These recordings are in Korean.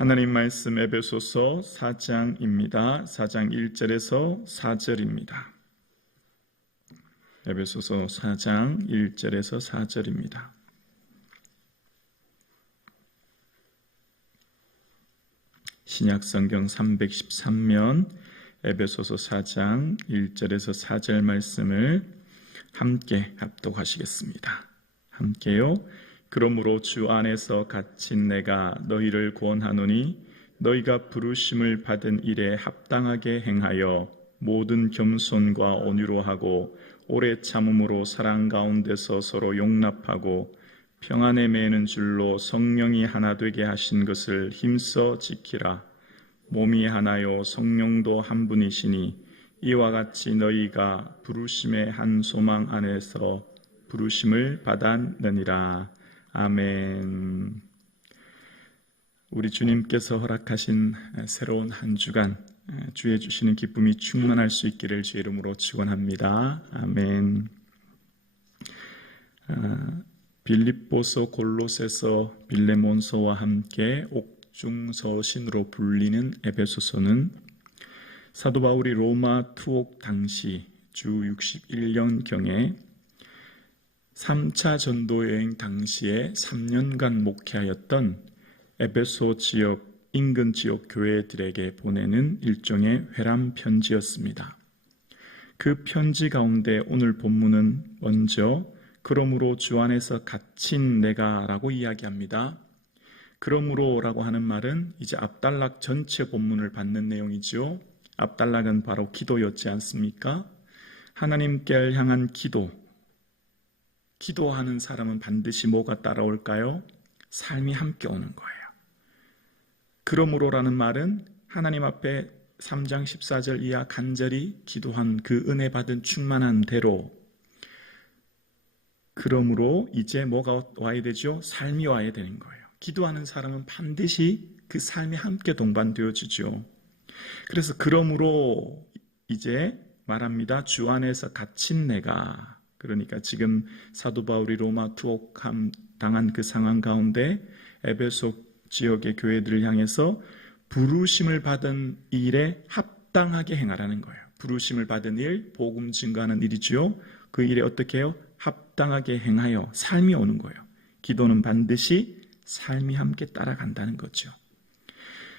하나님 말씀 에베소서 4장입니다. 4장 1절에서 4절입니다. 에베소서 4장 1절에서 4절입니다. 신약성경 313면 에베소서 4장 1절에서 4절 말씀을 함께 합독하시겠습니다. 함께요. 그러므로 주 안에서 갇힌 내가 너희를 권하노니 너희가 부르심을 받은 일에 합당하게 행하여 모든 겸손과 온유로 하고 오래 참음으로 사랑 가운데서 서로 용납하고 평안에 매는 줄로 성령이 하나 되게 하신 것을 힘써 지키라. 몸이 하나요 성령도 한 분이시니 이와 같이 너희가 부르심의 한 소망 안에서 부르심을 받았느니라. 아멘. 우리 주님께서 허락하신 새로운 한 주간 주의 주시는 기쁨이 충만할 수 있기를 주의 이름으로 축원합니다. 아멘. 빌립보서, 골로새서, 빌레몬서와 함께 옥중서신으로 불리는 에베소서는 사도 바울이 로마 투옥 당시 주 61년경에 3차 전도 여행 당시에 3년간 목회하였던 에베소 지역 인근 지역 교회들에게 보내는 일종의 회람 편지였습니다. 그 편지 가운데 오늘 본문은 먼저 그러므로 주 안에서 갇힌 내가 라고 이야기합니다. 그러므로 라고 하는 말은 이제 앞단락 전체 본문을 받는 내용이죠. 앞단락은 바로 기도였지 않습니까? 하나님께 향한 기도하는 사람은 반드시 뭐가 따라올까요? 삶이 함께 오는 거예요. 그러므로라는 말은 하나님 앞에 3장 14절 이하 간절히 기도한 그 은혜 받은 충만한 대로 그러므로 이제 뭐가 와야 되죠? 삶이 와야 되는 거예요. 기도하는 사람은 반드시 그 삶이 함께 동반되어지죠. 그래서 그러므로 이제 말합니다. 주 안에서 갇힌 내가, 그러니까 지금 사도 바울이 로마 투옥함 당한 그 상황 가운데 에베소 지역의 교회들을 향해서 부르심을 받은 일에 합당하게 행하라는 거예요. 부르심을 받은 일, 복음 증거하는 일이지요. 그 일에 어떻게 해요? 합당하게 행하여 삶이 오는 거예요. 기도는 반드시 삶이 함께 따라간다는 거죠.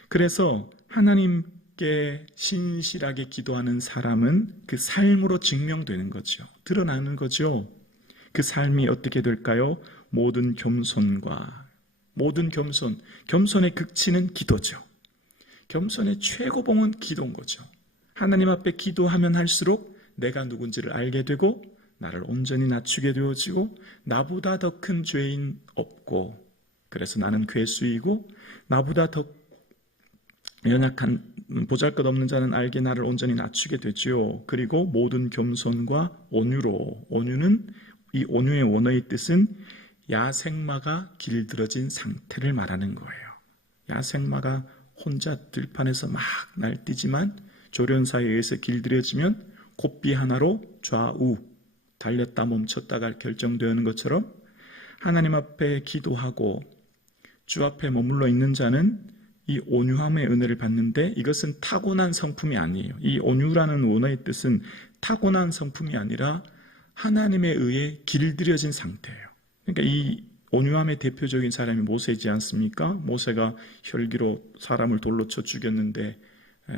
그래서 하나님께 신실하게 기도하는 사람은 그 삶으로 증명되는 거죠. 드러나는 거죠. 그 삶이 어떻게 될까요? 모든 겸손의 극치는 기도죠. 겸손의 최고봉은 기도인 거죠. 하나님 앞에 기도하면 할수록 내가 누군지를 알게 되고 나를 온전히 낮추게 되어지고 나보다 더 큰 죄인 없고 그래서 나는 괴수이고 나보다 더 연약한 보잘것없는 자는 알게 나를 온전히 낮추게 되지요. 그리고 모든 겸손과 온유로, 온유는 이 온유의 원어의 뜻은 야생마가 길들어진 상태를 말하는 거예요. 야생마가 혼자 들판에서 막 날뛰지만 조련사에 의해서 길들여지면 곱비 하나로 좌우 달렸다 멈췄다가 결정되는 것처럼 하나님 앞에 기도하고 주 앞에 머물러 있는 자는 이 온유함의 은혜를 받는데 이것은 타고난 성품이 아니에요. 이 온유라는 원어의 뜻은 타고난 성품이 아니라 하나님에 의해 길들여진 상태예요. 그러니까 이 온유함의 대표적인 사람이 모세이지 않습니까? 모세가 혈기로 사람을 돌로 쳐 죽였는데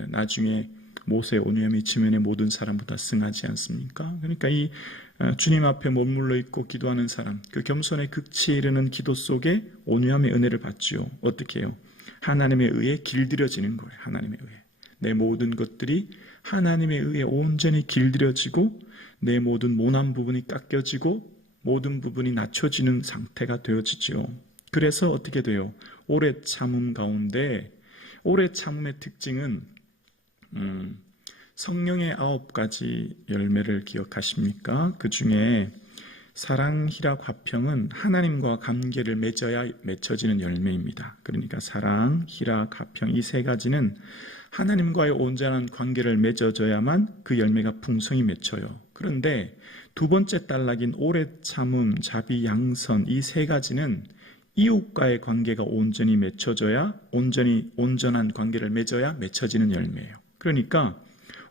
나중에 모세의 온유함이 지면의 모든 사람보다 승하지 않습니까? 그러니까 이 주님 앞에 머물러 있고 기도하는 사람, 그 겸손의 극치에 이르는 기도 속에 온유함의 은혜를 받지요. 어떻게 해요? 하나님에 의해 길들여지는 거예요. 하나님에 의해. 내 모든 것들이 하나님에 의해 온전히 길들여지고 내 모든 모난 부분이 깎여지고 모든 부분이 낮춰지는 상태가 되어지죠. 그래서 어떻게 돼요? 오래 참음 가운데 오래 참음의 특징은 성령의 9가지 열매를 기억하십니까? 그 중에 사랑, 희락, 화평은 하나님과 관계를 맺어야 맺혀지는 열매입니다. 그러니까 사랑, 희락, 화평 이 3가지는 하나님과의 온전한 관계를 맺어져야만 그 열매가 풍성히 맺혀요. 그런데 두 번째 단락인 오래 참음, 자비, 양선 이 3가지는 이웃과의 관계가 온전히 맺혀져야, 온전한 관계를 맺어야 맺혀지는 열매예요. 그러니까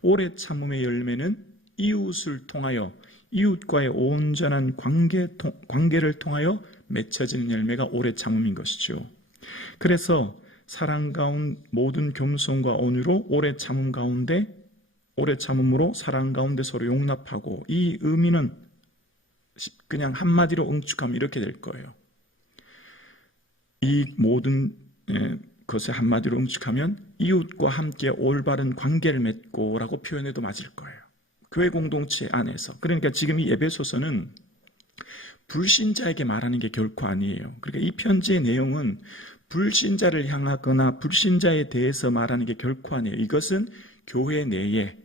오래 참음의 열매는 이웃을 통하여, 이웃과의 온전한 관계를 통하여 맺혀지는 열매가 오래 참음인 것이죠. 그래서 사랑 가운데 모든 겸손과 온유로 오래 참음으로 사랑 가운데 서로 용납하고, 이 의미는 그냥 한마디로 응축하면 이렇게 될 거예요. 이 모든 것을 한마디로 응축하면 이웃과 함께 올바른 관계를 맺고 라고 표현해도 맞을 거예요. 교회 공동체 안에서. 그러니까 지금 이 에베소서는 불신자에게 말하는 게 결코 아니에요. 그러니까 이 편지의 내용은 불신자를 향하거나 불신자에 대해서 말하는 게 결코 아니에요. 이것은 교회 내에,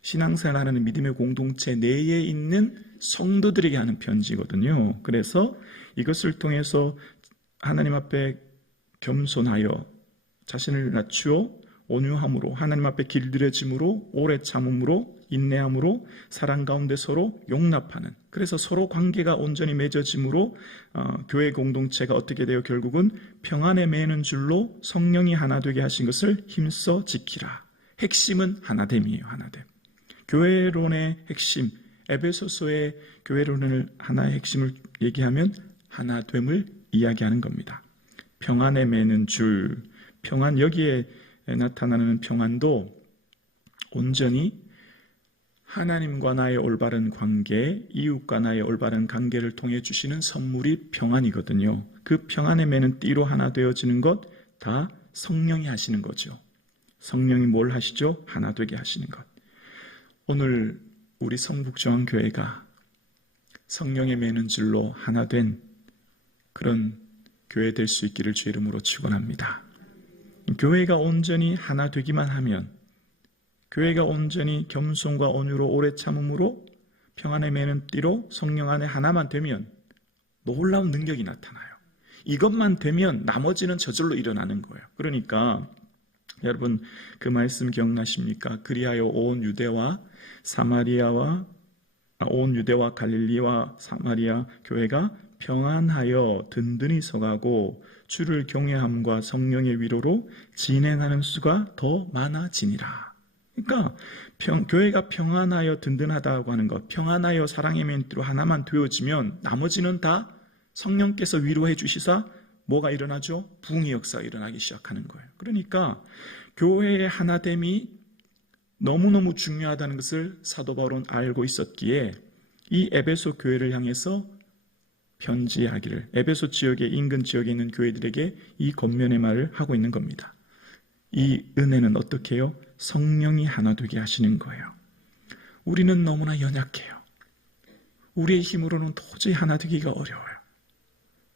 신앙생활하는 믿음의 공동체 내에 있는 성도들에게 하는 편지거든요. 그래서 이것을 통해서 하나님 앞에 겸손하여 자신을 낮추어 온유함으로, 하나님 앞에 길들여짐으로, 오래 참음으로, 인내함으로, 사랑 가운데 서로 용납하는, 그래서 서로 관계가 온전히 맺어짐으로 교회 공동체가 어떻게 되어 결국은 평안에 매는 줄로 성령이 하나 되게 하신 것을 힘써 지키라. 핵심은 하나됨이에요. 하나됨. 교회론의 핵심, 에베소서의 교회론을 하나의 핵심을 얘기하면 하나됨을 이야기하는 겁니다. 평안에 매는 줄, 평안, 여기에 나타나는 평안도 온전히 하나님과 나의 올바른 관계, 이웃과 나의 올바른 관계를 통해 주시는 선물이 평안이거든요. 그 평안에 매는 띠로 하나 되어지는 것 다 성령이 하시는 거죠. 성령이 뭘 하시죠? 하나 되게 하시는 것. 오늘 우리 성북중앙교회가 성령에 매는 줄로 하나 된 그런 교회 될 수 있기를 주의 이름으로 축원합니다. 교회가 온전히 하나 되기만 하면, 교회가 온전히 겸손과 온유로 오래 참음으로 평안에 매는 띠로 성령 안에 하나만 되면 놀라운 능력이 나타나요. 이것만 되면 나머지는 저절로 일어나는 거예요. 그러니까 여러분 그 말씀 기억나십니까? 그리하여 온 유대와 갈릴리와 사마리아 교회가 평안하여 든든히 서가고 주를 경외함과 성령의 위로로 진행하는 수가 더 많아지니라. 그러니까 교회가 평안하여 든든하다고 하는 것, 평안하여 사랑의 멘트로 하나만 되어지면 나머지는 다 성령께서 위로해 주시사 뭐가 일어나죠? 부흥의 역사가 일어나기 시작하는 거예요. 그러니까 교회의 하나됨이 너무너무 중요하다는 것을 사도 바울은 알고 있었기에 이 에베소 교회를 향해서 편지하기를, 에베소 지역의 인근 지역에 있는 교회들에게 이 겉면의 말을 하고 있는 겁니다. 이 은혜는 어떻게 해요? 성령이 하나 되게 하시는 거예요. 우리는 너무나 연약해요. 우리의 힘으로는 도저히 하나 되기가 어려워요.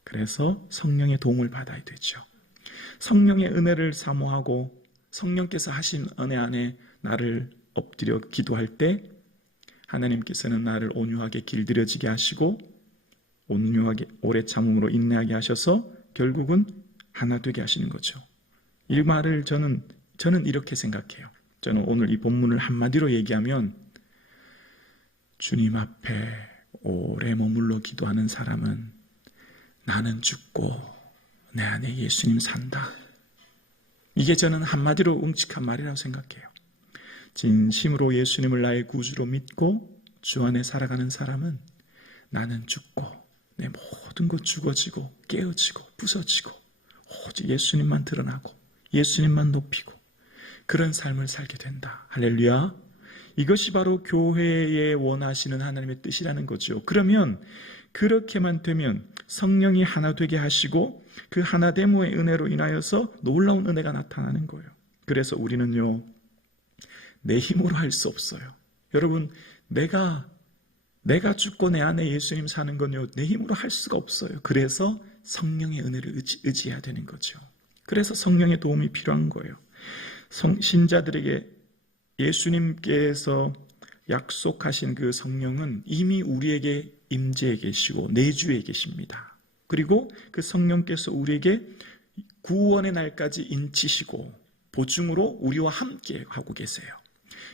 그래서 성령의 도움을 받아야 되죠. 성령의 은혜를 사모하고 성령께서 하신 은혜 안에 나를 엎드려 기도할 때 하나님께서는 나를 온유하게 길들여지게 하시고 온유하게 오래 참음으로 인내하게 하셔서 결국은 하나 되게 하시는 거죠. 이 말을 저는 이렇게 생각해요. 저는 오늘 이 본문을 한마디로 얘기하면 주님 앞에 오래 머물러 기도하는 사람은 나는 죽고 내 안에 예수님 산다. 이게 저는 한마디로 응축한 말이라고 생각해요. 진심으로 예수님을 나의 구주로 믿고 주 안에 살아가는 사람은 나는 죽고 내 모든 것 죽어지고 깨어지고 부서지고 오직 예수님만 드러나고 예수님만 높이고 그런 삶을 살게 된다. 할렐루야. 이것이 바로 교회에 원하시는 하나님의 뜻이라는 거죠. 그러면 그렇게만 되면 성령이 하나 되게 하시고 그 하나됨의 은혜로 인하여서 놀라운 은혜가 나타나는 거예요. 그래서 우리는요, 내 힘으로 할 수 없어요. 여러분, 내가 죽고 내 안에 예수님 사는 건요, 내 힘으로 할 수가 없어요. 그래서 성령의 은혜를 의지해야 되는 거죠. 그래서 성령의 도움이 필요한 거예요. 신자들에게 예수님께서 약속하신 그 성령은 이미 우리에게 임재해 계시고 내주해 계십니다. 그리고 그 성령께서 우리에게 구원의 날까지 인치시고 보증으로 우리와 함께 하고 계세요.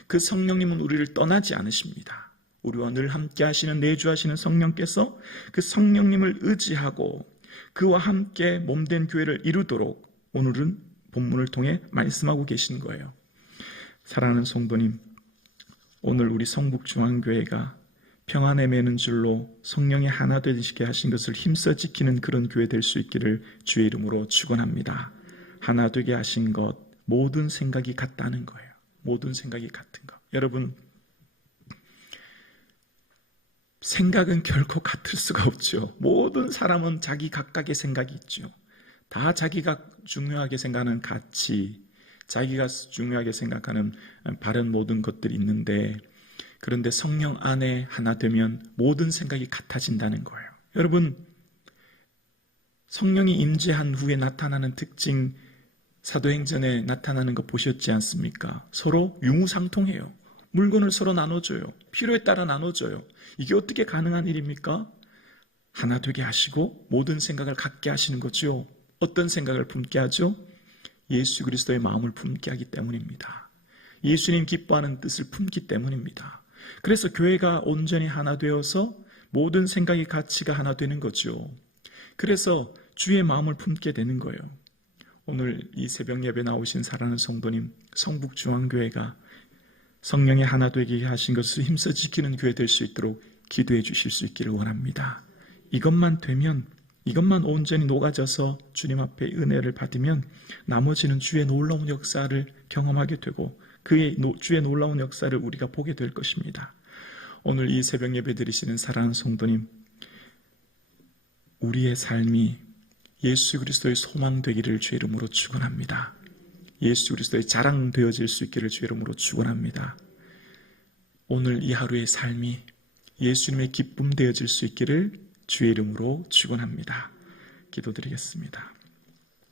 그 성령님은 우리를 떠나지 않으십니다. 우리와 늘 함께 하시는 내주하시는 성령께서 그 성령님을 의지하고 그와 함께 몸된 교회를 이루도록 오늘은 본문을 통해 말씀하고 계신 거예요. 사랑하는 성도님, 오늘 우리 성북중앙교회가 평안에 매는 줄로 성령이 하나 되시게 하신 것을 힘써 지키는 그런 교회 될 수 있기를 주의 이름으로 축원합니다. 하나 되게 하신 것, 모든 생각이 같다는 거예요. 모든 생각이 같은 것. 여러분, 생각은 결코 같을 수가 없죠. 모든 사람은 자기 각각의 생각이 있죠. 다 자기가 중요하게 생각하는 가치, 자기가 중요하게 생각하는 바른 모든 것들이 있는데, 그런데 성령 안에 하나 되면 모든 생각이 같아진다는 거예요. 여러분, 성령이 임재한 후에 나타나는 특징, 사도행전에 나타나는 거 보셨지 않습니까? 서로 유무상통해요. 물건을 서로 나눠줘요. 필요에 따라 나눠줘요. 이게 어떻게 가능한 일입니까? 하나 되게 하시고 모든 생각을 갖게 하시는 거죠. 어떤 생각을 품게 하죠? 예수 그리스도의 마음을 품게 하기 때문입니다. 예수님 기뻐하는 뜻을 품기 때문입니다. 그래서 교회가 온전히 하나 되어서 모든 생각의 가치가 하나 되는 거죠. 그래서 주의 마음을 품게 되는 거예요. 오늘 이 새벽 예배 나오신 사랑하는 성도님, 성북중앙교회가 성령의 하나 되게 하신 것을 힘써 지키는 교회 될 수 있도록 기도해 주실 수 있기를 원합니다. 이것만 되면, 이것만 온전히 녹아져서 주님 앞에 은혜를 받으면 나머지는 주의 놀라운 역사를 경험하게 되고 그의 주의 놀라운 역사를 우리가 보게 될 것입니다. 오늘 이 새벽 예배 드리시는 사랑하는 성도님, 우리의 삶이 예수 그리스도의 소망 되기를 주의 이름으로 축원합니다. 예수 그리스도의 자랑 되어질 수 있기를 주의 이름으로 축원합니다. 오늘 이 하루의 삶이 예수님의 기쁨 되어질 수 있기를 주의 이름으로 축원합니다. 기도드리겠습니다.